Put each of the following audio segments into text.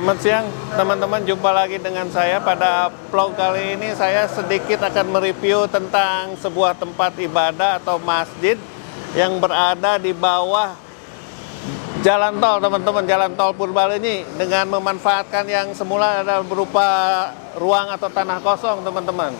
Selamat siang teman-teman, jumpa lagi dengan saya. Pada vlog kali ini saya sedikit akan mereview tentang sebuah tempat ibadah atau masjid yang berada di bawah jalan tol, teman-teman, jalan tol Purbalenyi, dengan memanfaatkan yang semula adalah berupa ruang atau tanah kosong, teman-teman.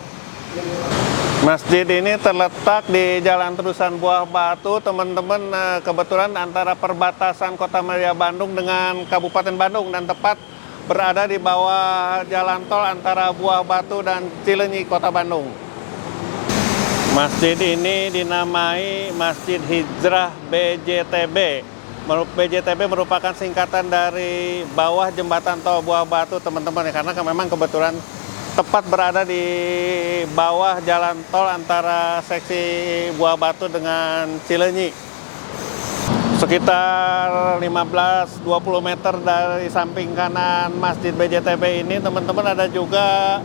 Masjid ini terletak di Jalan Terusan Buah Batu, teman-teman, kebetulan antara perbatasan Kota Madia Bandung dengan Kabupaten Bandung, dan tepat berada di bawah jalan tol antara Buah Batu dan Cileunyi, Kota Bandung. Masjid ini dinamai Masjid Hijrah BJTB. BJTB merupakan singkatan dari bawah jembatan tol Buah Batu, teman-teman, ya, karena memang kebetulan tepat berada di bawah jalan tol antara seksi Buah Batu dengan Cileunyi. Sekitar 15-20 meter dari samping kanan Masjid BJTB ini, teman-teman, ada juga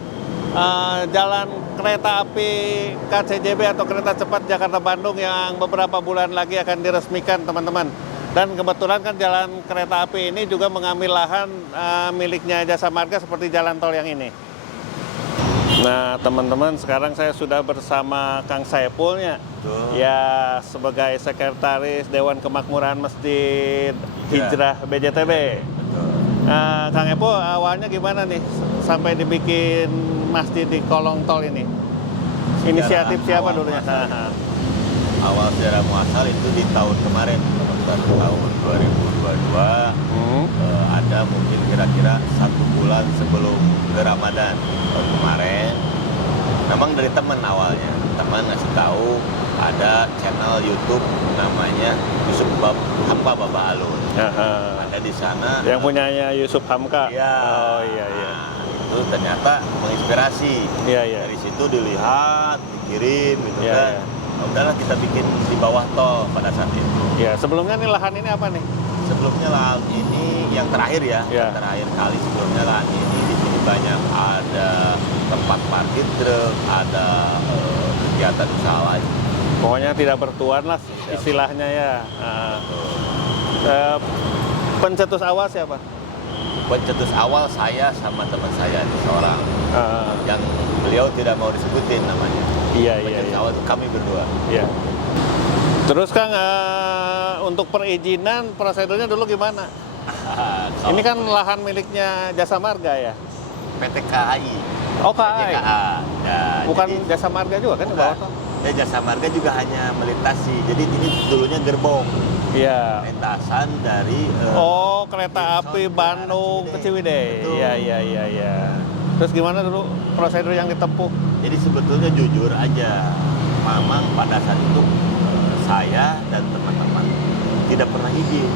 jalan kereta api KCJB atau kereta cepat Jakarta-Bandung yang beberapa bulan lagi akan diresmikan, teman-teman. Dan kebetulan kan jalan kereta api ini juga mengambil lahan miliknya Jasa Marga seperti jalan tol yang ini. Nah, teman-teman, sekarang saya sudah bersama Kang Saipulnya, ya, sebagai sekretaris Dewan Kemakmuran Masjid Hijrah BJTB. Nah, Kang Epo, awalnya gimana nih sampai dibikin masjid di kolong tol ini? Inisiatif siapa dulunya? Awal secara muasal itu di tahun kemarin, tahun 2022, ada mungkin kira-kira 1 bulan sebelum ke Ramadan tahun kemarin. Memang dari teman awalnya, teman ngasih tahu ada channel YouTube namanya Yusuf Hamka Baba Alun. Ada di sana. Yang punyanya Yusuf Hamka. Iya. Oh iya iya. Itu ternyata menginspirasi. Iya iya. Dari situ dilihat, dikirim gitu Iya, kan. iya. Nah, udahlah kita bikin di bawah tol pada saat itu. Ya, sebelumnya nih lahan ini apa nih? Sebelumnya lahan ini yang terakhir ya, Ya. yang terakhir kali sebelumnya lahan ini di sini banyak ada tempat parkir truk, ada kegiatan usaha lain. Pokoknya tidak bertuan lah istilahnya ya. Pencetus awal siapa? Pencetus awal saya sama teman saya seorang yang beliau tidak mau disebutin namanya. Iya iya. Pencetus Iya. awal itu kami berdua. Iya. Terus Kang, untuk perizinan prosedurnya dulu gimana? Ini kan lahan miliknya Jasa Marga ya? PT KAI. Oh, KAI. Ya, Bukan jadi, Jasa Marga juga kan di bawah tol? ya, Jasa Marga juga hanya melintasi. Jadi ini dulunya gerbong. Iya. Lintasan dari Oh, kereta api Bandung ke Ciwidey. Betul. Iya iya iya iya. Terus gimana dulu prosedur yang ditempuh? Jadi sebetulnya jujur aja, memang pada saat itu saya dan teman-teman tidak pernah izin.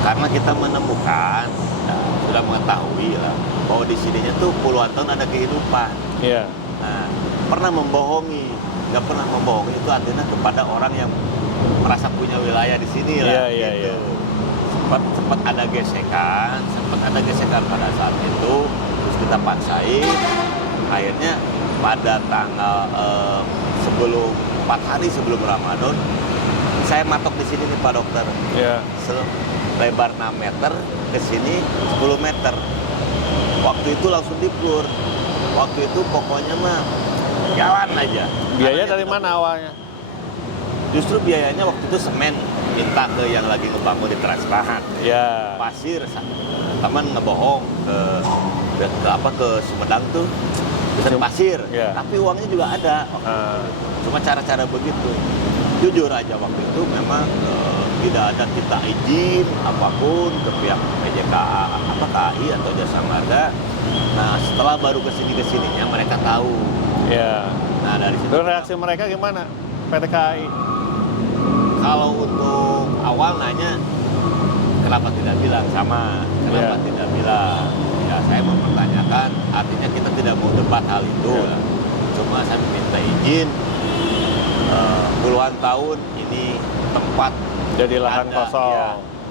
Karena kita menemukan, sudah mengetahui lah, bahwa di sininya tuh puluhan tahun ada kehidupan. Iya. Nah, pernah membohongi, nggak pernah membohongi itu artinya kepada orang yang merasa punya wilayah di sini lah. Iya, iya, gitu. iya. Sempat ada gesekan pada saat itu, terus kita paksain. Akhirnya pada tanggal sebelum 4 hari sebelum Ramadan, saya matok di sini nih Pak Dokter. Iya. Lebar 6 meter, ke sini 10 meter. Waktu itu langsung dipur. Waktu itu pokoknya mah jalan aja. Biaya dari mana awalnya? Justru biayanya waktu itu semen, minta ke yang lagi ngebangun di Transpahan. Ya. Pasir, teman ngebohong ke Sumedang tuh, pesan pasir. Ya. Tapi uangnya juga ada. Cuma cara-cara begitu. Jujur aja waktu itu memang tidak ada kita izin apapun ke pihak PJKA, KAI atau Jasa Marga. Nah, setelah baru kesininya mereka tahu. Ya. Nah, dari situ. Terus reaksi mereka gimana? PT KAI? Kalau untuk awal nanya, kenapa tidak bilang sama? Kenapa tidak bilang? Ya, saya mempertanyakan, artinya kita tidak mau debat hal itu. Cuma saya minta izin, puluhan tahun ini tempat Jadi lahan kosong.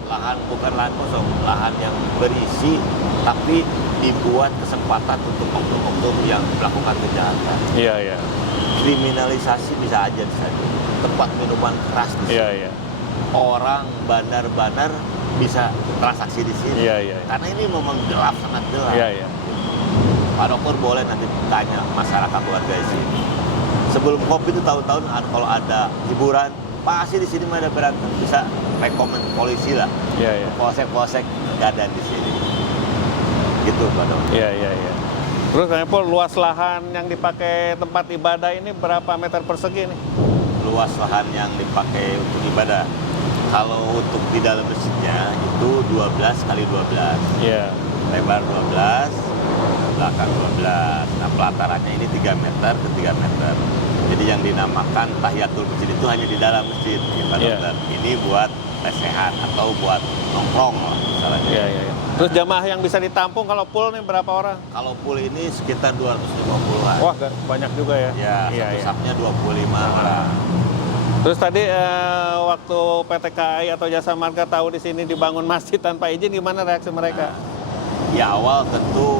Ya, bukan lahan kosong, lahan yang berisi, tapi dibuat kesempatan untuk oknum-oknum yang melakukan kejahatan. Iya iya. Kriminalisasi bisa aja di sana. Tempat minuman keras di sini. Iya iya. Orang bandar-bandar bisa transaksi di sini. Iya, iya. Karena ini memang gelap, sangat gelap. Iya, iya. Pak Dokter boleh nanti tanya masyarakat warga di sini. Sebelum Covid itu tahun-tahun kalau ada hiburan, pasti di sini ada berantem, bisa rekomend polisi lah. Iya, iya. Polsek-polsek nggak ada di sini. Gitu Pak Dokter. Iya, iya, iya. Terus Kang Epul, luas lahan yang dipakai tempat ibadah ini berapa meter persegi nih? Luas lahan yang dipakai untuk ibadah. Kalau untuk di dalam masjidnya itu 12 kali 12. Iya. Lebar 12, belakang 12. Nah, pelatarannya ini 3 meter ke 3 meter. Jadi yang dinamakan tahiyatul masjid itu hanya di dalam masjid, ya, Pak Iya. Dokter. Ini buat lesehan atau buat nongkrong lah misalnya. Iya, iya, iya. Terus jamaah yang bisa ditampung kalau full nih berapa orang? Kalau pool ini sekitar 250-an. Wah, banyak juga ya. Ya, Iya, satu iya. sapnya 25 orang. Terus tadi waktu PT KAI atau Jasa Marga tahu di sini dibangun masjid tanpa izin, gimana reaksi mereka? Ya awal tentu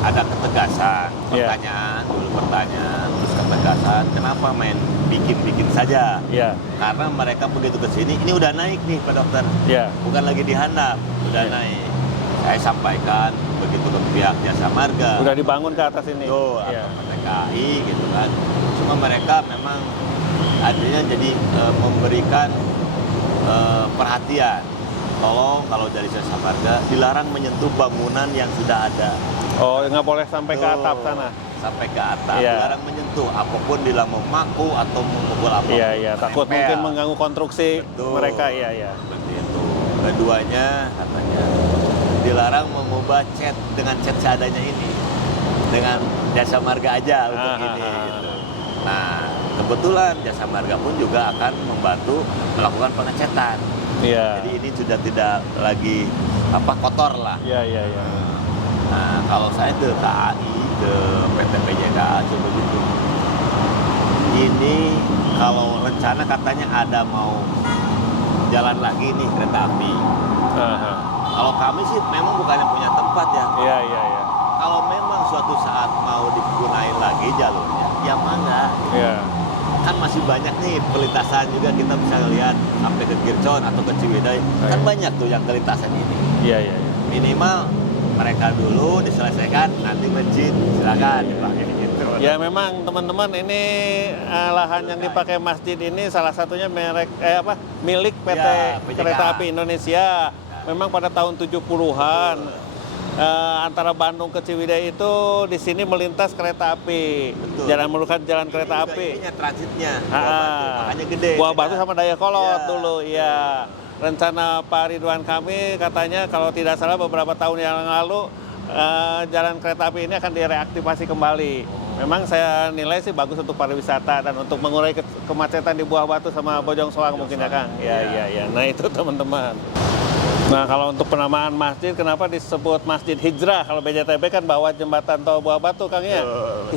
ada ketegasan, Iya. pertanyaan, terus ketegasan, kenapa main bikin-bikin saja? Iya, Karena mereka begitu ke sini, ini udah naik nih Pak Dokter, iya, bukan lagi dihanap, udah Iya. naik. Saya sampaikan begitu ke pihak Jasa Marga, udah dibangun ke atas ini. atau Iya, PT KAI gitu kan. Cuma mereka memang adanya jadi memberikan perhatian. Tolong kalau dari Jasa Marga dilarang menyentuh bangunan yang sudah ada. oh nggak boleh sampai ke atap sana. Sampai ke atap, Iya. dilarang menyentuh apapun bila memaku atau memukul apapun. Iya, iya, takut Menempel. mungkin mengganggu konstruksi Betul. mereka. Iya, iya. Seperti itu. Keduanya katanya dilarang mengubah cat dengan cat seadanya ini, dengan Jasa Marga aja untuk ini. Gitu. Nah, kebetulan Jasa Marga pun juga akan membantu melakukan pengecatan. Iya. Jadi ini sudah tidak lagi kotor lah. Iya, iya, iya. Nah, kalau saya ke KAI, ke PT PJKA coba gitu. Ini kalau rencana katanya ada mau jalan lagi nih kereta api. Aha. Kalau kami sih memang bukannya punya tempat ya. Iya, iya, iya. Kalau memang suatu saat mau digunain lagi jalurnya, ya mangga. Iya. Kan masih banyak nih perlintasan juga, kita bisa lihat sampai ke Gircon atau ke Ciwidey. Kan Iya. banyak tuh yang perlintasan ini. Iya, iya, iya. Minimal mereka dulu diselesaikan, nanti masjid silakan dipakai gitu. Ya memang teman-teman, ini lahan yang dipakai masjid ini salah satunya milik PT Ya, PJKA. Kereta Api Indonesia. Memang pada tahun 70-an antara Bandung ke Ciwidey itu di sini melintas kereta api. Betul. Jalan merupakan jalan kereta Juga api. ininya transitnya Buah Batu, makanya gede. Buah Batu sama Dayakolot Ya. dulu, iya. Rencana Pak Ridwan kami katanya kalau tidak salah beberapa tahun yang lalu jalan kereta api ini akan direaktivasi kembali. Memang saya nilai sih bagus untuk pariwisata dan untuk mengurai kemacetan di Buah Batu sama Bojong Soang mungkin ya Kang. Iya, iya, iya. Nah itu teman-teman. Nah kalau untuk penamaan masjid, kenapa disebut Masjid Hijrah? Kalau BJTB kan bawah jembatan tol Buah Batu Kang ya.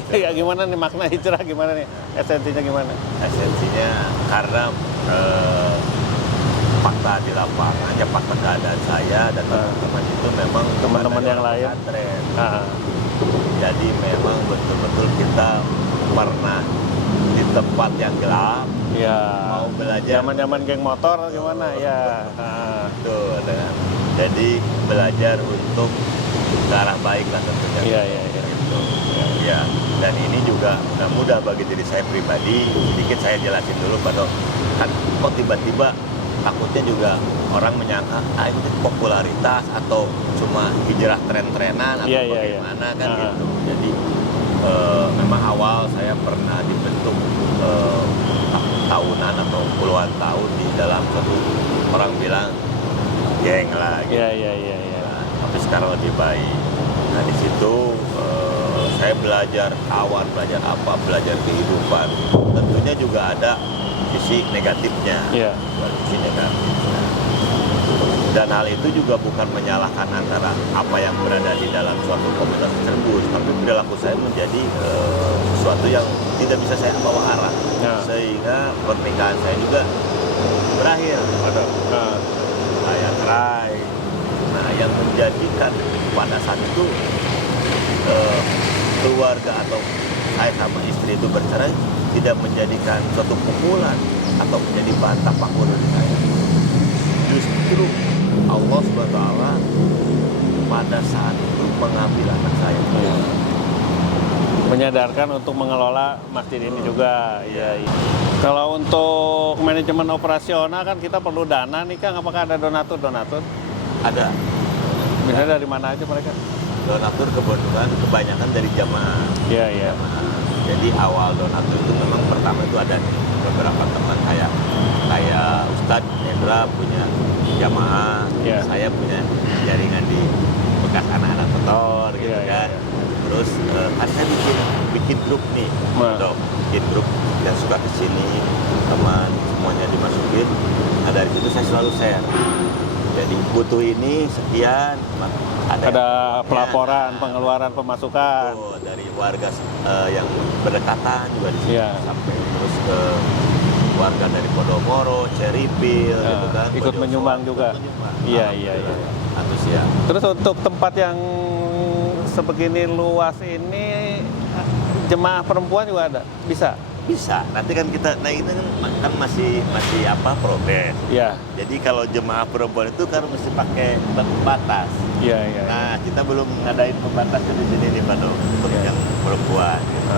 Ya gimana nih makna hijrah, gimana nih? Esensinya gimana? Esensinya karena fakta di lapangan, ya fakta keadaan saya dan teman-teman itu memang Teman-teman yang lain. pesantren. Ah, Jadi memang betul-betul kita pernah di tempat yang gelap, ya. mau belajar. Zaman-zaman geng motor gimana ya? Betul, jadi belajar untuk ke arah baik lah tentunya. Iya, iya, iya. Gitu. Ya, dan ini juga nggak mudah bagi diri saya pribadi. Sedikit saya jelasin dulu pada kan kok tiba-tiba takutnya juga orang menyangka ini popularitas atau cuma hijrah tren-trenan atau Iya, iya, iya. bagaimana kan gitu. Jadi memang awal saya pernah dibentuk tahunan atau puluhan tahun di dalam satu, orang bilang geng lah gitu. Iya, iya, iya, iya. Nah, tapi sekarang lebih baik. Nah di situ saya belajar kawan, belajar apa, belajar kehidupan. Tentunya juga ada sisi negatifnya, Iya. sisi negatifnya. Dan hal itu juga bukan menyalahkan antara apa yang berada di dalam suatu komunitas tersebut, tapi perilaku saya menjadi sesuatu yang tidak bisa saya bawa arah, Ya. sehingga pernikahan saya juga berakhir saya cerai. Nah, yang menjadikan pada saat itu keluarga atau saya sama istri itu bercerai tidak menjadikan suatu pukulan atau menjadi bahan tapak bagi saya. Justru mengambil anak saya. Menyadarkan untuk mengelola masjid ini juga. Iya. Kalau untuk manajemen operasional kan kita perlu dana nih Kang, apakah ada donatur? Ada. Misalnya dari mana aja mereka? Donatur kebanyakan dari jamaah. Iya. Jadi awal donatur itu memang pertama itu ada beberapa teman kayak Ustadz Hendra punya jamaah, saya punya jaringan di bekas anak-anak motor gitu kan. Terus kan saya bikin grup nih, bikin grup yang suka kesini, teman semuanya dimasukin. Nah dari situ saya selalu share. Jadi butuh ini sekian, ada pelaporan pengeluaran pemasukan dari warga yang berdekatan juga di sini sampai terus ke warga dari Podomoro, Ceripil, gitu kan. Ikut menyumbang juga. Iya. Antusias. Terus untuk tempat yang sebegini luas ini jemaah perempuan juga ada? Bisa? Bisa. Nanti kan ini kan masih progres. Iya. Jadi kalau jemaah perempuan itu kan mesti pakai pembatas. Iya. Nah, kita belum ngadain pembatas di sini nih, Pak, untuk yang perempuan. Gitu.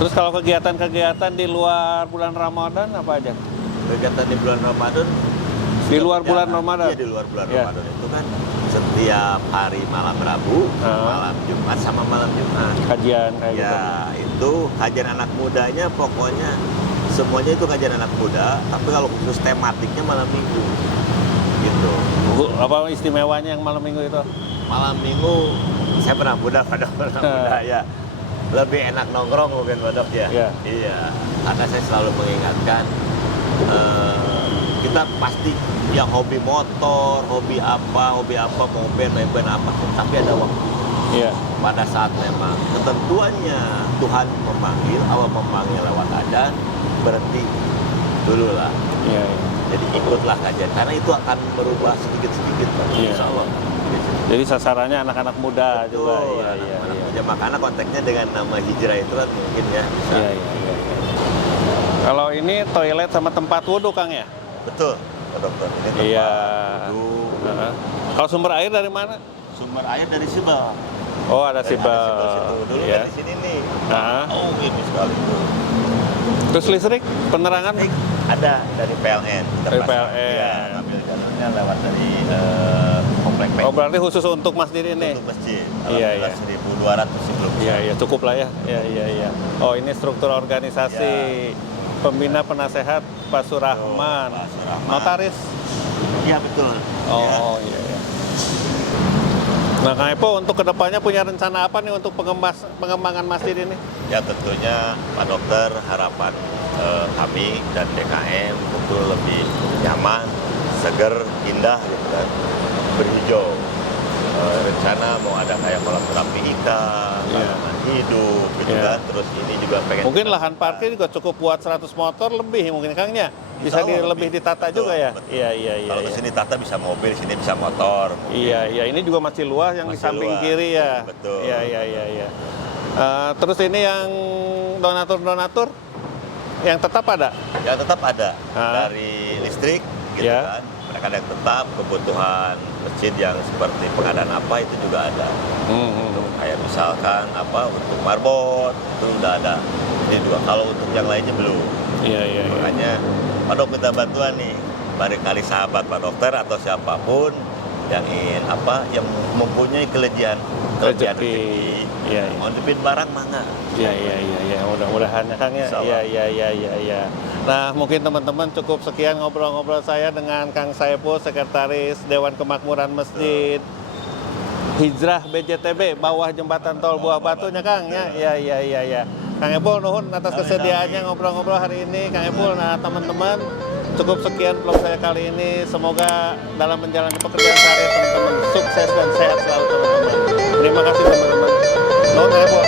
Terus kalau kegiatan-kegiatan di luar bulan Ramadan apa aja? Kegiatan di bulan Ramadan? Di luar bulan Ramadan? Iya, di luar bulan Ramadan itu kan setiap hari malam Rabu, malam Jumat sama malam Jumat. Kajian kayak gitu. Itu kajian anak mudanya pokoknya semuanya itu kajian anak muda, tapi kalau khusus tematiknya malam Minggu. Gitu. Apa istimewanya yang malam Minggu itu? Malam Minggu saya pernah muda pada muda ya. Lebih enak nongkrong mungkin Badok ya. Iya. Karena saya selalu mengingatkan kita pasti yang hobi motor, hobi apa, mau band apa, tapi ada waktu. Iya. Pada saat memang ketentuannya Tuhan memanggil, Allah memanggil lewat adzan, berhenti dulu lah. Iya. Jadi ikutlah kajian, karena itu akan berubah sedikit-sedikit, Insya Allah. Jadi sasarannya anak-anak muda. Betul, juga. Iya. Makanya konteksnya dengan nama hijrah itu kan mungkin ya. Iya. Kalau ini toilet sama tempat wudhu, Kang ya? Betul, Dokter. Ini tempat wudhu. Kalau sumber air dari mana? Sumber air dari Sibel. Oh, ada Sibel. Dulu kan di sini nih. Oh, ini sekali tuh. Terus listrik, penerangan? Ada dari PLN. Dari PLN. Ya, ngambil jalurnya lewat dari komplek PLN. Oh, berarti khusus untuk masjid ini? Untuk masjid. Iya. 1.200 sih belum. Iya, cukup lah ya. Iya. Oh, ini struktur organisasi pembina penasehat Pak Surahman. Notaris? Iya, betul. Oh, iya. Nah, Kang Epo untuk kedepannya punya rencana apa nih untuk pengembangan masjid ini? Ya tentunya Pak Dokter, harapan kami dan DKM untuk lebih nyaman, seger, indah gitu kan, berhijau. Rencana mau ada kayak kolam terapi ikan, tanaman hidup gitu kan, terus ini juga pengen. Mungkin lahan parkir juga cukup buat 100 motor lebih mungkin Kangnya. Bisa lebih ditata juga ya? Iya. Kalau di sini tata bisa mobil, sini bisa motor. Iya. Ini juga masih luas yang di samping kiri ya. Betul. Iya. Terus ini yang donatur yang tetap ada? Yang tetap ada. Dari listrik gitu kan. Mereka ada yang tetap, kebutuhan masjid yang seperti pengadaan apa itu juga ada. Kayak misalkan untuk marbot itu udah ada. Ini dua. Kalau untuk yang lainnya belum. Iya. Makanya Pak Dok minta bantuan nih, barangkali sahabat Pak Dokter atau siapapun yang ingin yang mempunyai kelebihan rezeki, mau nitipin barang mana? Iya. Mudah-mudahan ya Kang ya. Iya. Nah, mungkin teman-teman cukup sekian ngobrol-ngobrol saya dengan Kang Saipul, Sekretaris Dewan Kemakmuran Masjid Hijrah BJTB bawah jembatan tol Buah Batunya Kang ya. Iya. Kang Epul nuhun atas kesediaannya ngobrol-ngobrol hari ini Kang Epul. Nah, teman-teman cukup sekian vlog saya kali ini. Semoga dalam menjalani pekerjaan sehari teman-teman sukses dan sehat selalu teman-teman. Terima kasih teman-teman. Nuhun Kang Epul.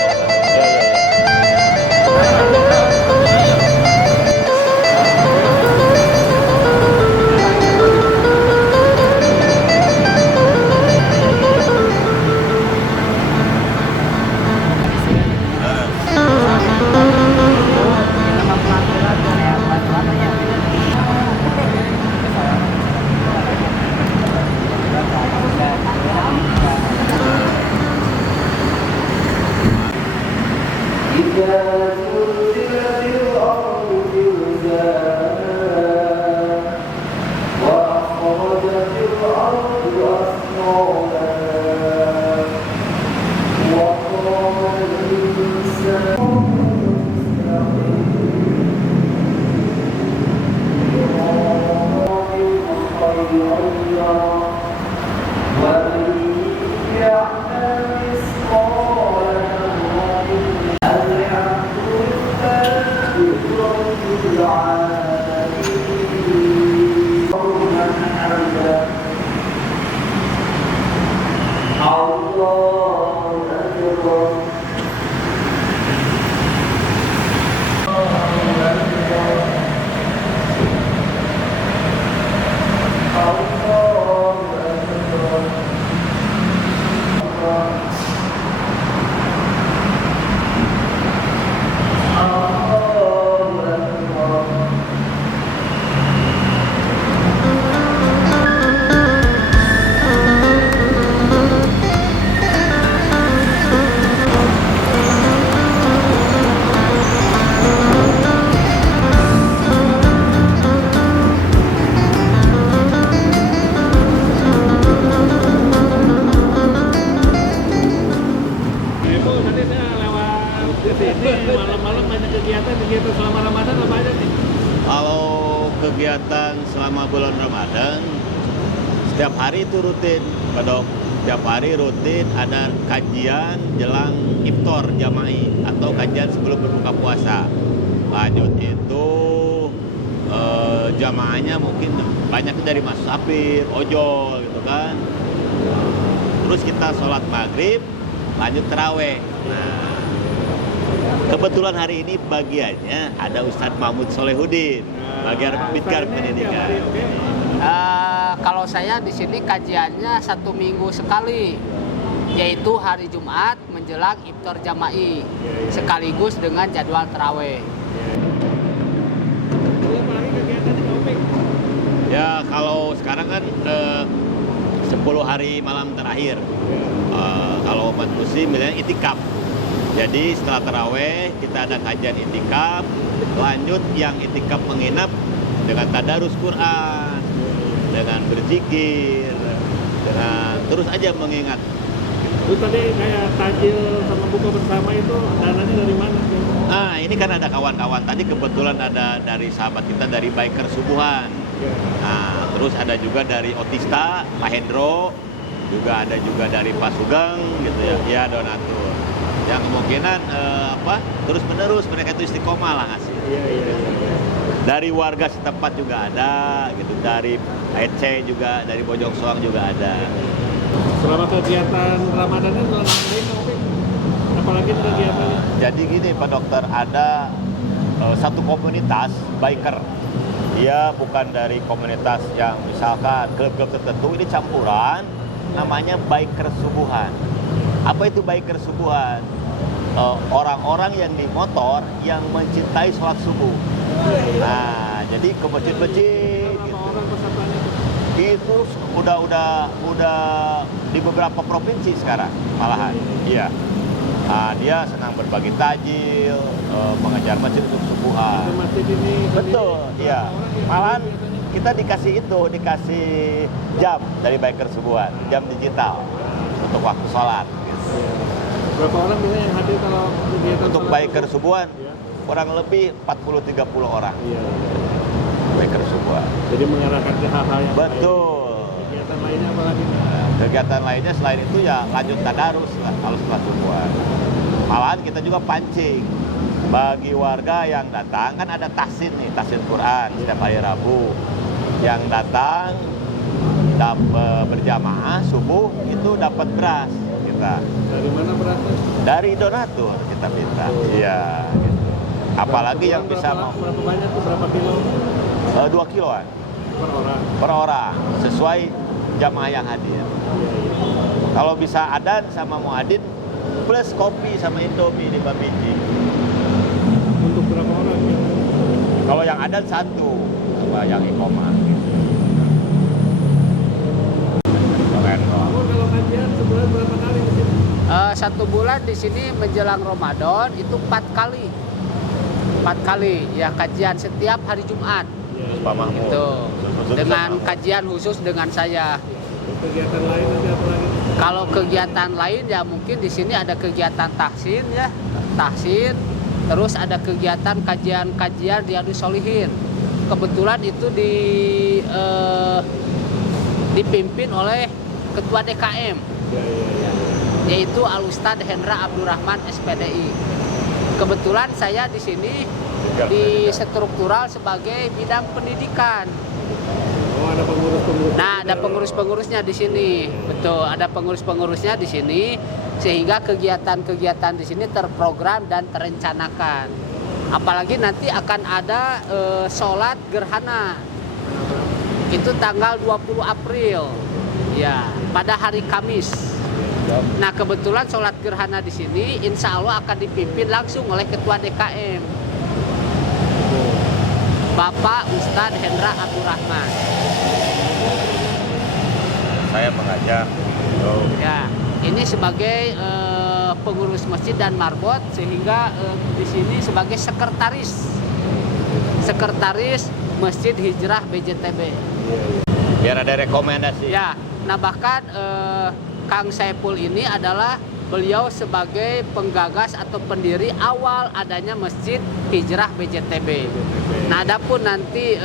Ibu, tadi saya lewat di sini malam-malam banyak kegiatan selama Ramadan apa aja nih? Kalau kegiatan selama bulan Ramadan, setiap hari itu rutin, Pak Dok. Setiap hari rutin ada kajian jelang iftar jama'i atau kajian sebelum berbuka puasa. Lanjut itu jamaahnya mungkin banyak dari Mas Sapir, ojol gitu kan. Terus kita sholat maghrib, lanjut terawih. Nah, kebetulan hari ini bagiannya ada Ustadz Mahmud Solehudin, bagian Bidkar Pendidikan. Kalau saya di sini kajiannya 1 minggu sekali, yaitu hari Jumat menjelang iftar jama'i, sekaligus dengan jadwal terawih. Ya kalau sekarang kan 10 hari malam terakhir. Kalau umat muslim bilangnya itikaf. Jadi setelah terawih kita ada kajian itikaf, lanjut yang itikaf menginap dengan tadarus Quran, dengan berzikir, dengan terus aja mengingat. Terus tadi kayak tajil sama buka bersama itu dananya dari mana? Nah ini kan ada kawan-kawan tadi kebetulan ada dari sahabat kita dari Biker Subuhan. Nah terus ada juga dari Otista, Pak Hendro, juga ada juga dari Pak Sugeng gitu ya, ya donatur. Yang kemungkinan terus menerus mereka itu istiqomah lah ngasih. Iya. Dari warga setempat juga ada, gitu. Dari Aceh juga, dari Bojong Soang juga ada. Selama kegiatan Ramadannya selama ini, apalagi kegiatannya? Jadi gini Pak Dokter, ada satu komunitas biker. Dia bukan dari komunitas yang misalkan klub-klub tertentu, ini campuran, namanya Biker Subuhan. Apa itu Biker Subuhan? Orang-orang yang di motor yang mencintai sholat subuh. Nah, jadi ke masjid-masjid gitu. Orang pesertanya Itu udah di beberapa provinsi sekarang malahan. Iya. Nah, dia senang berbagi tajil, mengejar masjid untuk subuhan. masjid ini. Betul, iya. Malahan kita dikasih jam dari Biker Subuhan, jam digital untuk waktu sholat. Gitu. Berapa orang biasanya yang hadir kalau kegiatan Untuk sholat Biker Subuhan, kurang lebih 40-30 orang. Iya. Biker Subuhan. Jadi mengarahkan ke hal-hal yang Betul. lain. Kegiatan lainnya apa lagi? Kegiatan lainnya selain itu ya lanjut tadarus lah kalau setelah subuhan. Malahan kita juga pancing. Bagi warga yang datang, kan ada tahsin nih, tahsin Quran setiap hari Rabu. Yang datang berjamaah subuh itu dapat beras kita. Dari mana berasal? Dari donatur kita minta. Iya. Gitu. Apalagi yang bisa mau Berapa banyak tuh, berapa kilo 2 kiloan per orang? per orang sesuai jamaah yang hadir. Kalau bisa adan sama muadzin plus kopi sama indomie 5 biji. Untuk berapa orang? Kalau yang adan 1 sama yang iqomah. Keren loh. Kalau kajian sebulan berapa kali di sini? 1 bulan di sini menjelang Ramadan itu 4 kali. 4 kali ya kajian setiap hari Jumat. Pak Mahmud. Gitu. Khusus dengan kajian khusus dengan saya. Kegiatan lain nanti apa lagi? Kalau kegiatan lain ya mungkin di sini ada kegiatan tahsin ya, tahsin. Terus ada kegiatan kajian-kajian Riyadhus Shalihin. Kebetulan itu dipimpin oleh Ketua DKM, yaitu Al Ustadz Hendra Abdurrahman SPDI. Kebetulan saya di sini di struktural sebagai bidang pendidikan. Oh, ada pengurus-pengurus. Nah, ada pengurus-pengurusnya di sini. Betul, ada pengurus-pengurusnya di sini sehingga kegiatan-kegiatan di sini terprogram dan terencanakan. Apalagi nanti akan ada sholat gerhana. Itu tanggal 20 April. Ya, pada hari Kamis. Nah, kebetulan sholat gerhana di sini insya Allah akan dipimpin langsung oleh Ketua DKM. Bapak Ustadz Hendra Abdurrahman. Saya mengajak Ya, ini sebagai pengurus masjid dan marbot sehingga di sini sebagai sekretaris Masjid Hijrah BJTB. biar ada rekomendasi. Ya, nah bahkan Kang Saipul ini adalah beliau sebagai penggagas atau pendiri awal adanya Masjid Hijrah BJTB. Nah, adapun nanti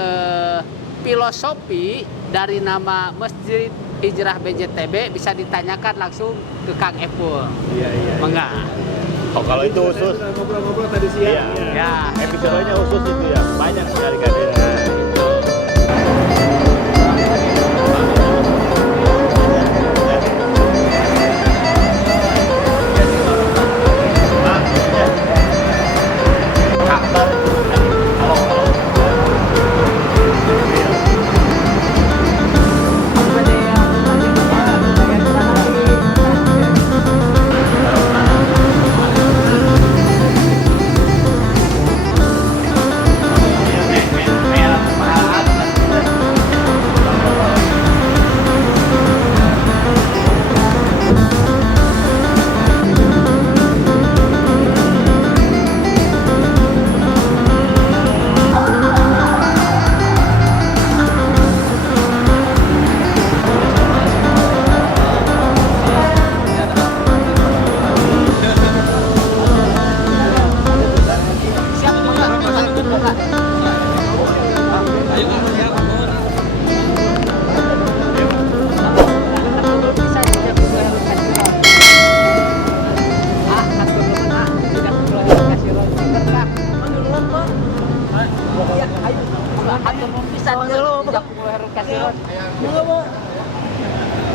filosofi dari nama Masjid Hijrah BJTB bisa ditanyakan langsung ke Kang Epul. Iya. Mangga. Oh, kalau itu Saya khusus, sudah ngobrol-ngobrol tadi siang. Iya. Ya. episodenya khusus itu ya, banyak sekali kan.